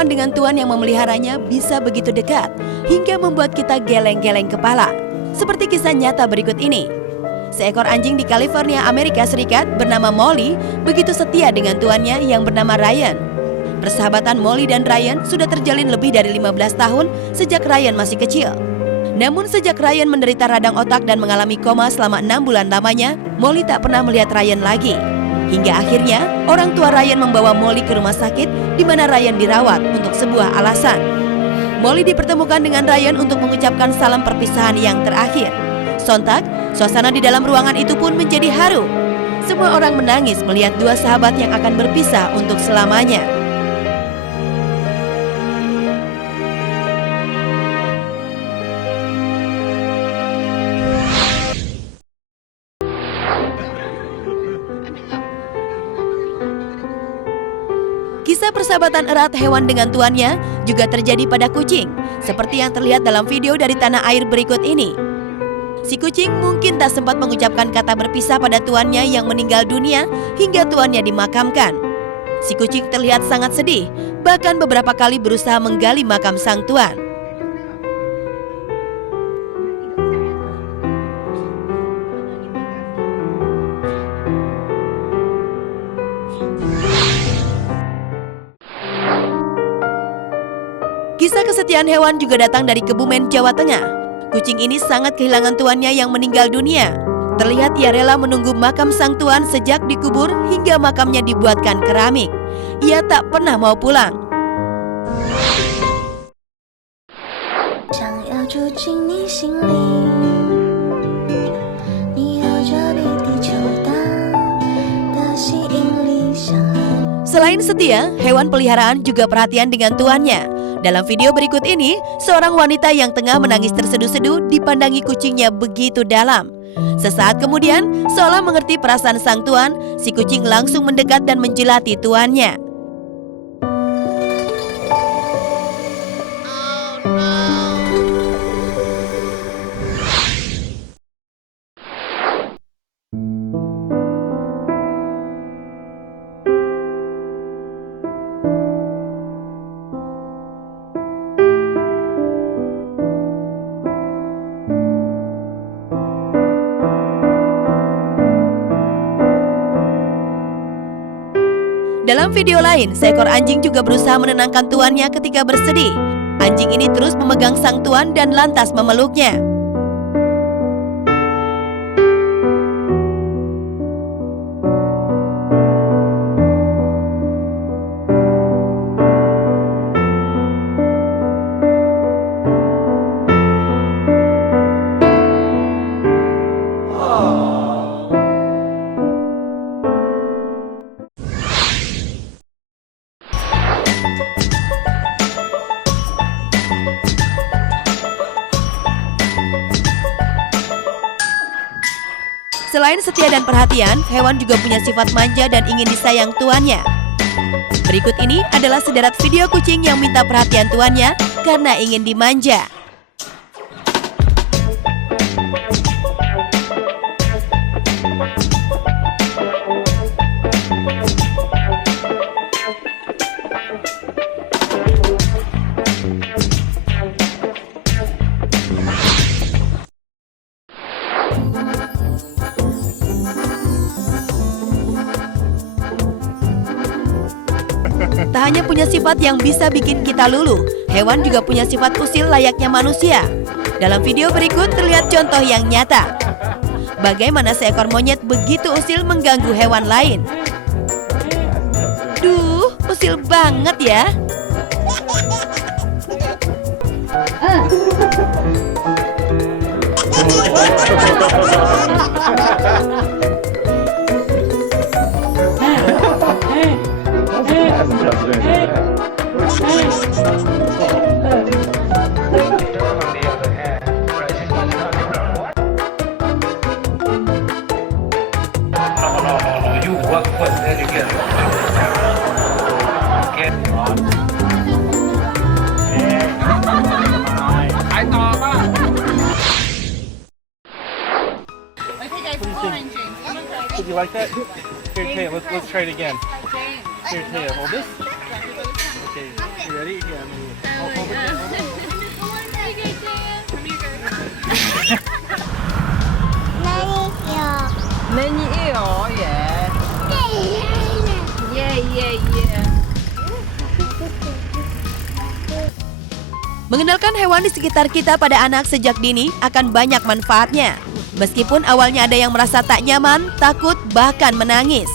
hewan dengan tuan yang memeliharanya bisa begitu dekat hingga membuat kita geleng-geleng kepala. Seperti kisah nyata berikut ini. Seekor anjing di California, Amerika Serikat bernama Molly begitu setia dengan tuannya yang bernama Ryan. Persahabatan Molly dan Ryan sudah terjalin lebih dari 15 tahun sejak Ryan masih kecil. Namun sejak Ryan menderita radang otak dan mengalami koma selama 6 bulan lamanya, Molly tak pernah melihat Ryan lagi. Hingga akhirnya, orang tua Ryan membawa Molly ke rumah sakit di mana Ryan dirawat untuk sebuah alasan. Molly dipertemukan dengan Ryan untuk mengucapkan salam perpisahan yang terakhir. Sontak, suasana di dalam ruangan itu pun menjadi haru. Semua orang menangis melihat dua sahabat yang akan berpisah untuk selamanya. Kisah persahabatan erat hewan dengan tuannya juga terjadi pada kucing, seperti yang terlihat dalam video dari tanah air berikut ini. Si kucing mungkin tak sempat mengucapkan kata berpisah pada tuannya yang meninggal dunia hingga tuannya dimakamkan. Si kucing terlihat sangat sedih, bahkan beberapa kali berusaha menggali makam sang tuan. Kisah kesetiaan hewan juga datang dari Kebumen, Jawa Tengah. Kucing ini sangat kehilangan tuannya yang meninggal dunia. Terlihat ia rela menunggu makam sang tuan sejak dikubur hingga makamnya dibuatkan keramik. Ia tak pernah mau pulang. Selain setia, hewan peliharaan juga perhatian dengan tuannya. Dalam video berikut ini, seorang wanita yang tengah menangis terseduh-seduh dipandangi kucingnya begitu dalam. Sesaat kemudian, seolah mengerti perasaan sang tuan, si kucing langsung mendekat dan menjilati tuannya. Dalam video lain, seekor anjing juga berusaha menenangkan tuannya ketika bersedih. Anjing ini terus memegang sang tuan dan lantas memeluknya. Selain setia dan perhatian, hewan juga punya sifat manja dan ingin disayang tuannya. Berikut ini adalah sederet video kucing yang minta perhatian tuannya karena ingin dimanja. Tak hanya punya sifat yang bisa bikin kita luluh, hewan juga punya sifat usil layaknya manusia. Dalam video berikut terlihat contoh yang nyata. Bagaimana seekor monyet begitu usil mengganggu hewan lain. Duh, usil banget ya. You work with it again. Get on. I thought. Okay, guys, oranging. Did you like that? Here, Taya, let's try it again. Here, Taya, hold this. Okay, you ready? Mengenalkan hewan di sekitar kita pada anak sejak dini akan banyak manfaatnya. Meskipun awalnya ada yang merasa tak nyaman, takut, bahkan menangis.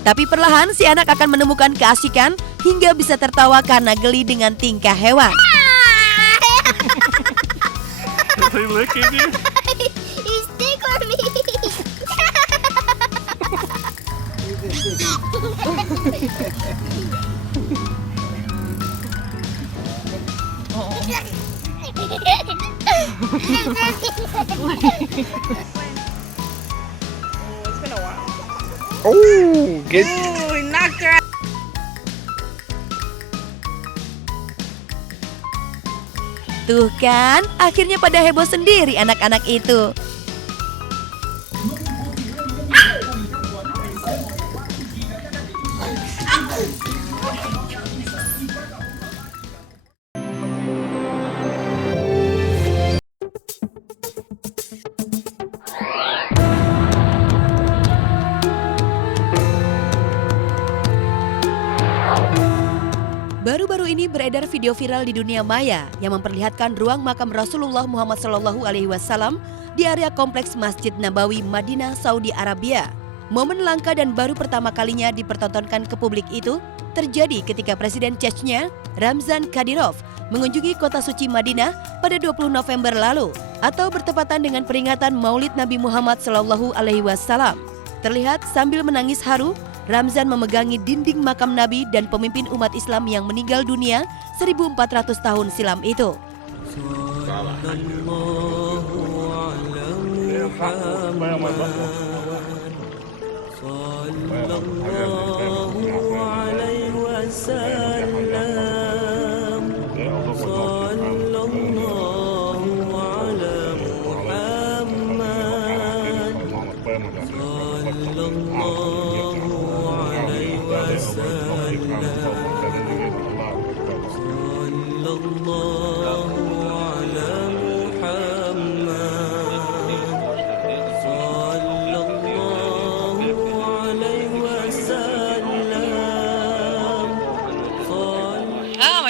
Tapi perlahan si anak akan menemukan keasikan hingga bisa tertawa karena geli dengan tingkah hewan. Is he licking you? He's tickling me. Oh, get Ooh, knocked her out. Tuh kan, akhirnya pada heboh sendiri anak-anak itu. Baru-baru ini beredar video viral di dunia maya yang memperlihatkan ruang makam Rasulullah Muhammad SAW di area kompleks Masjid Nabawi, Madinah, Saudi Arabia. Momen langka dan baru pertama kalinya dipertontonkan ke publik itu terjadi ketika Presiden Chechnya, Ramzan Kadyrov, mengunjungi kota suci Madinah pada 20 November lalu atau bertepatan dengan peringatan Maulid Nabi Muhammad SAW. Terlihat sambil menangis haru, Ramzan memegangi dinding makam Nabi dan pemimpin umat Islam yang meninggal dunia 1400 tahun silam itu.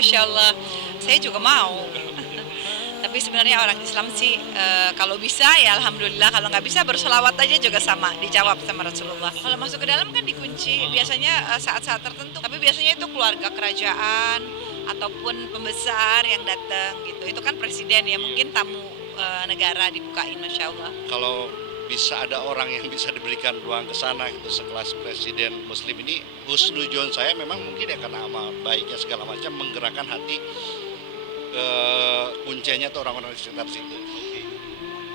Masya Allah, saya juga mau. Tapi sebenarnya orang Islam sih kalau bisa ya alhamdulillah, kalau nggak bisa berselawat aja juga sama, dijawab sama Rasulullah. Kalau masuk ke dalam kan dikunci, biasanya saat-saat tertentu. Tapi biasanya itu keluarga kerajaan ataupun pembesar yang datang gitu. Itu kan presiden ya, mungkin tamu negara dibukain, Masya Allah. Kalau bisa ada orang yang bisa diberikan ruang ke sana gitu, sekelas presiden muslim ini, husnudzon saya memang mungkin ya karena amal baiknya segala macam menggerakkan hati kuncinya tuh orang-orang di sekitar situ.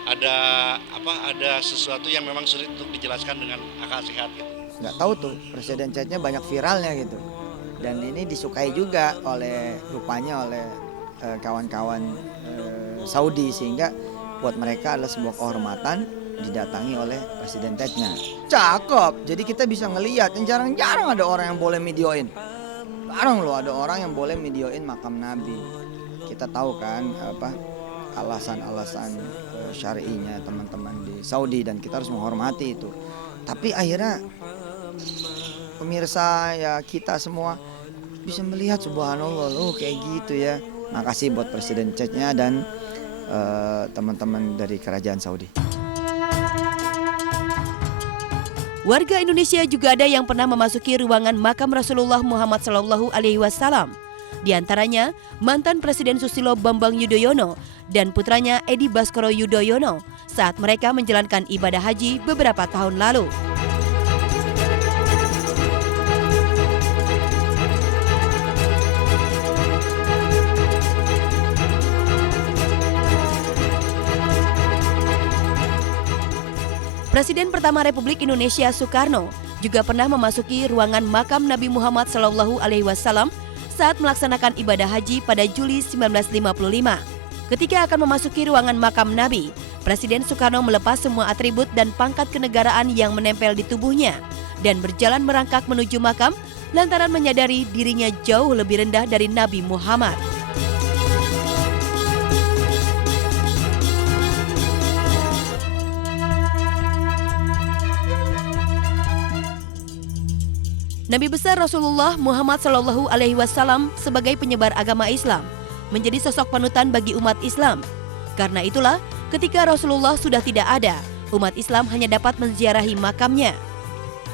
Ada sesuatu yang memang sulit untuk dijelaskan dengan akal sehat gitu. Nggak tahu tuh presiden chatnya banyak viralnya gitu, dan ini disukai juga rupanya oleh kawan-kawan Saudi, sehingga buat mereka adalah sebuah kehormatan didatangi oleh presiden chatnya. Cakep, jadi kita bisa ngelihat yang jarang-jarang ada orang yang boleh videoin. Jarang loh ada orang yang boleh videoin makam Nabi. Kita tahu kan alasan-alasan syar'inya teman-teman di Saudi, dan kita harus menghormati itu. Tapi akhirnya pemirsa ya kita semua bisa melihat, subhanallah loh kayak gitu ya. Makasih buat presiden chatnya dan teman-teman dari kerajaan Saudi. Warga Indonesia juga ada yang pernah memasuki ruangan makam Rasulullah Muhammad SAW. Di antaranya mantan Presiden Susilo Bambang Yudhoyono dan putranya Edi Baskoro Yudhoyono saat mereka menjalankan ibadah haji beberapa tahun lalu. Presiden pertama Republik Indonesia Soekarno juga pernah memasuki ruangan makam Nabi Muhammad SAW saat melaksanakan ibadah haji pada Juli 1955. Ketika akan memasuki ruangan makam Nabi, Presiden Soekarno melepas semua atribut dan pangkat kenegaraan yang menempel di tubuhnya dan berjalan merangkak menuju makam lantaran menyadari dirinya jauh lebih rendah dari Nabi Muhammad. Nabi besar Rasulullah Muhammad SAW sebagai penyebar agama Islam menjadi sosok panutan bagi umat Islam. Karena itulah, ketika Rasulullah sudah tidak ada, umat Islam hanya dapat menziarahi makamnya.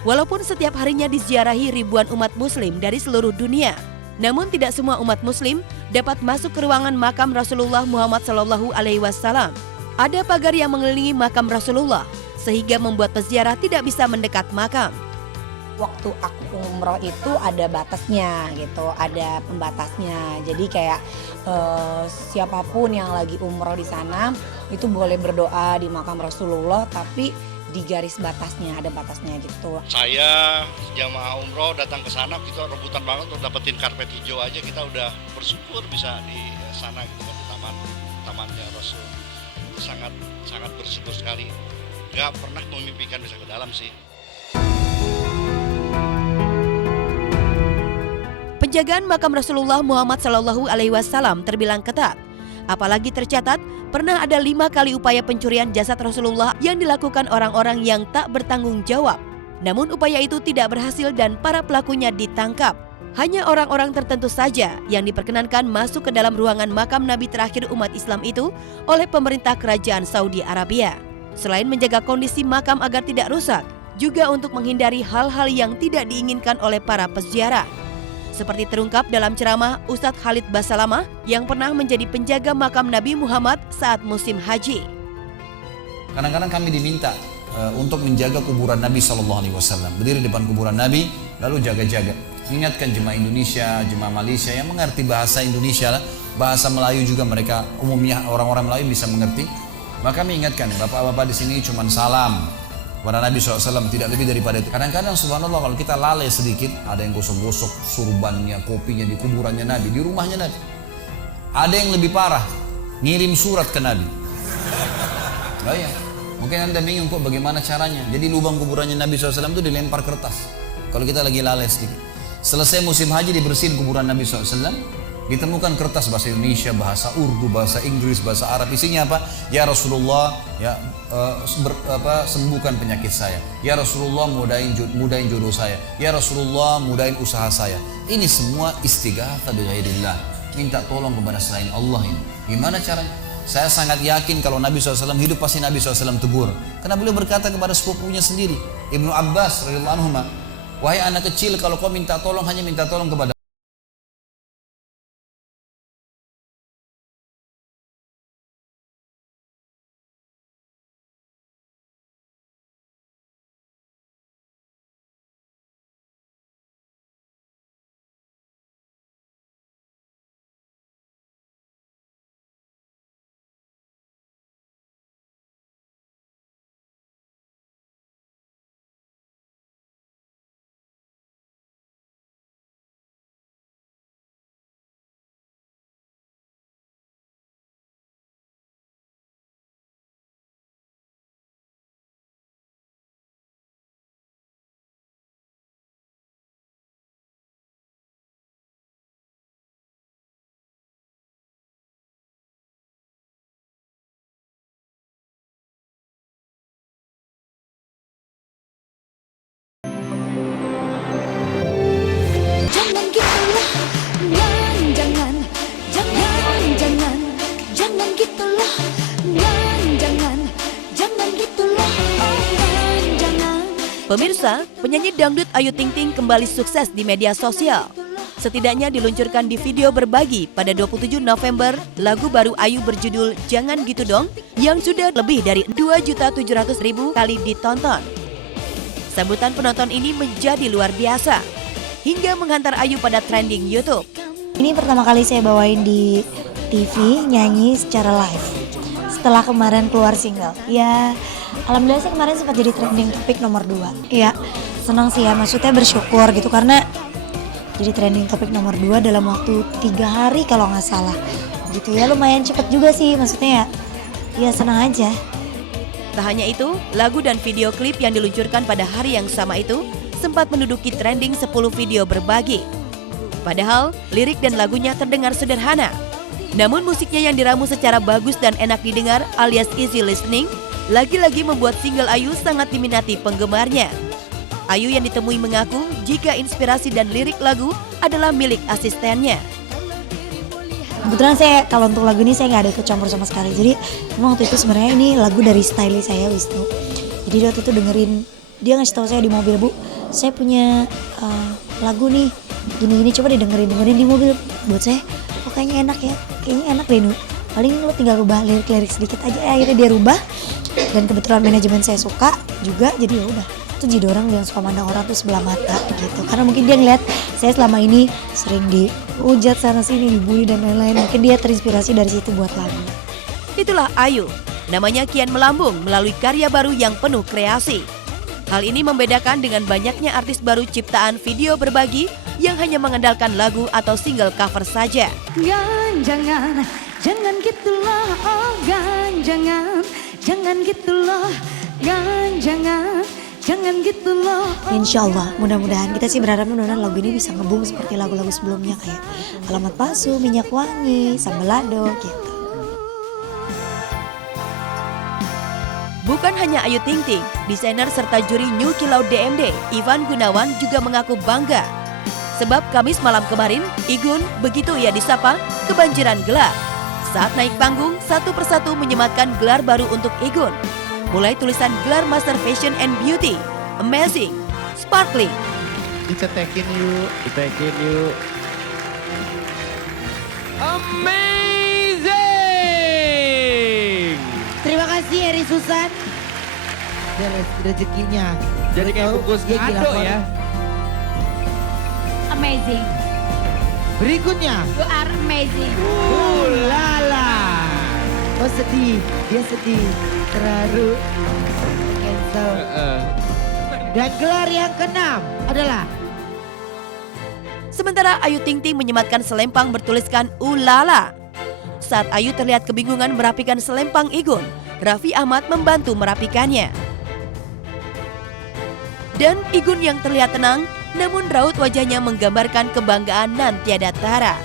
Walaupun setiap harinya diziarahi ribuan umat Muslim dari seluruh dunia, namun tidak semua umat Muslim dapat masuk ke ruangan makam Rasulullah Muhammad SAW. Ada pagar yang mengelilingi makam Rasulullah, sehingga membuat peziarah tidak bisa mendekat makam. Waktu aku umroh itu ada batasnya gitu, ada pembatasnya. Jadi kayak siapapun yang lagi umroh di sana itu boleh berdoa di makam Rasulullah, tapi di garis batasnya, ada batasnya gitu. Saya jamaah umroh datang ke sana, kita rebutan banget untuk dapetin karpet hijau aja, kita udah bersyukur bisa di sana gitu kan, di tamannya Rasul. Sangat bersyukur sekali. Gak pernah memimpikan bisa ke dalam sih. Penjagaan makam Rasulullah Muhammad SAW terbilang ketat. Apalagi tercatat pernah ada 5 kali upaya pencurian jasad Rasulullah yang dilakukan orang-orang yang tak bertanggung jawab. Namun upaya itu tidak berhasil dan para pelakunya ditangkap. Hanya orang-orang tertentu saja yang diperkenankan masuk ke dalam ruangan makam Nabi terakhir umat Islam itu oleh pemerintah kerajaan Saudi Arabia. Selain menjaga kondisi makam agar tidak rusak, juga untuk menghindari hal-hal yang tidak diinginkan oleh para peziarah. Seperti terungkap dalam ceramah Ustadz Khalid Basalamah yang pernah menjadi penjaga makam Nabi Muhammad saat musim haji. Kadang-kadang kami diminta untuk menjaga kuburan Nabi SAW. Berdiri di depan kuburan Nabi, lalu jaga-jaga. Ingatkan jemaah Indonesia, jemaah Malaysia yang mengerti bahasa Indonesia, bahasa Melayu juga mereka umumnya orang-orang Melayu bisa mengerti. Maka kami ingatkan, bapak-bapak di sini cuma salam kepada Nabi SAW, tidak lebih daripada itu. Kadang-kadang subhanallah kalau kita lalai sedikit, ada yang gosok-gosok surbannya, kopinya di kuburannya Nabi, di rumahnya Nabi. Ada yang lebih parah, ngirim surat ke Nabi. Oh ya, mungkin Anda bingung kok bagaimana caranya. Jadi lubang kuburannya Nabi SAW itu dilempar kertas. Kalau kita lagi lalai sedikit. Selesai musim haji dibersihin kuburan Nabi SAW. Ditemukan kertas bahasa Indonesia, bahasa Urdu, bahasa Inggris, bahasa Arab. Isinya apa? Ya Rasulullah, ya sembuhkan penyakit saya. Ya Rasulullah, mudahin jodoh saya. Ya Rasulullah, mudahin usaha saya. Ini semua istighatsah bi ghairillah. Minta tolong kepada selain Allah ini. Gimana caranya? Saya sangat yakin kalau Nabi SAW hidup pasti Nabi SAW tegur. Karena beliau berkata kepada sepupunya sendiri, Ibnu Abbas radhiyallahu anhu, wahai anak kecil, kalau kau minta tolong hanya minta tolong kepada Pemirsa, penyanyi dangdut Ayu Ting Ting kembali sukses di media sosial. Setidaknya diluncurkan di video berbagi pada 27 November, lagu baru Ayu berjudul Jangan Gitu Dong yang sudah lebih dari 2.700.000 kali ditonton. Sambutan penonton ini menjadi luar biasa, hingga menghantar Ayu pada trending YouTube. Ini pertama kali saya bawain di TV, nyanyi secara live. Setelah kemarin keluar single, ya alhamdulillah saya kemarin sempat jadi trending topik nomor 2. Iya, senang sih ya, maksudnya bersyukur gitu karena jadi trending topik nomor 2 dalam waktu 3 hari kalau nggak salah. Gitu ya, lumayan cepet juga sih maksudnya ya senang aja. Tak hanya itu, lagu dan video klip yang diluncurkan pada hari yang sama itu sempat menduduki trending 10 video berbagi. Padahal lirik dan lagunya terdengar sederhana. Namun musiknya yang diramu secara bagus dan enak didengar alias easy listening, lagi-lagi membuat single Ayu sangat diminati penggemarnya. Ayu yang ditemui mengaku jika inspirasi dan lirik lagu adalah milik asistennya. Kebetulan saya kalau untuk lagu ini saya nggak ada kecampur sama sekali. Jadi memang waktu itu sebenarnya ini lagu dari stylist saya Wisnu. Jadi dia waktu itu dengerin, dia ngasih tahu saya di mobil, Bu, saya punya lagu nih gini-gini, coba didengerin di mobil. Buat saya, oh kayaknya enak ya, kayaknya enak deh Nu. Paling lo tinggal rubah lirik-lirik sedikit aja. Akhirnya dia rubah dan kebetulan manajemen saya suka juga, jadi ya udah. Itu jadi orang yang suka mandang orang tuh sebelah mata gitu. Karena mungkin dia ngeliat saya selama ini sering dihujat sana sini, dibully dan lain-lain. Mungkin dia terinspirasi dari situ buat lagu. Itulah Ayu. Namanya kian melambung melalui karya baru yang penuh kreasi. Hal ini membedakan dengan banyaknya artis baru ciptaan video berbagi yang hanya mengandalkan lagu atau single cover saja. Jangan gitu loh, oh jangan gitu loh, jangan gitu loh. Insya Allah, mudah-mudahan kita sih berharap mudah-mudahan lagu ini bisa ngebum seperti lagu-lagu sebelumnya kayak Alamat Palsu, Minyak Wangi, Sambal Lado gitu. Bukan hanya Ayu Ting Ting, desainer serta juri New Kilau DMD, Ivan Gunawan juga mengaku bangga. Sebab Kamis malam kemarin, Igun, begitu ia disapa, kebanjiran gelar. Saat naik panggung, satu persatu menyematkan gelar baru untuk Igun. Mulai tulisan gelar Master Fashion and Beauty, Amazing, Sparkling. Ditetekin yuk. Amazing! Terima kasih Eri Susan. Beres rezekinya. Jadi kayak bungkus kado ya. Amazing. Berikutnya. You are amazing. Lala. Oh sedih, dia sedih. Terharu. Cancel. Dan gelar yang ke-6 adalah Sementara Ayu Ting Ting menyematkan selempang bertuliskan Ulala. Saat Ayu terlihat kebingungan merapikan selempang Igun, Raffi Ahmad membantu merapikannya. Dan Igun yang terlihat tenang, namun raut wajahnya menggambarkan kebanggaan nan tiada tara.